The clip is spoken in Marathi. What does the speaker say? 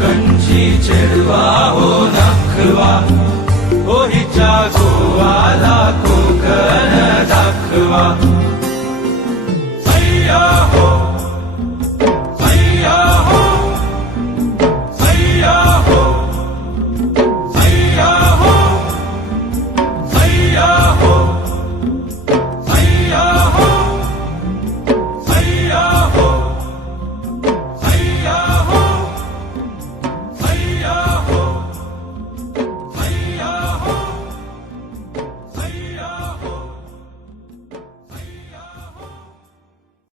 कोकणची चेडवा हो दाखवा, हो हिच्या गोवाला कोकण दाखवा. अय्या हो